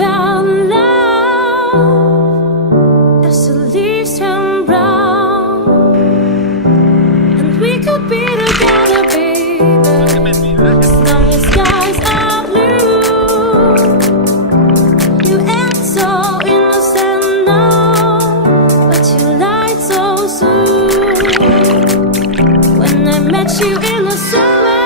found love as the leaves turn brown, and we could be together, baby, as long as skies are blue. You act so innocent now, but you lied so soon. When I met you in the summer,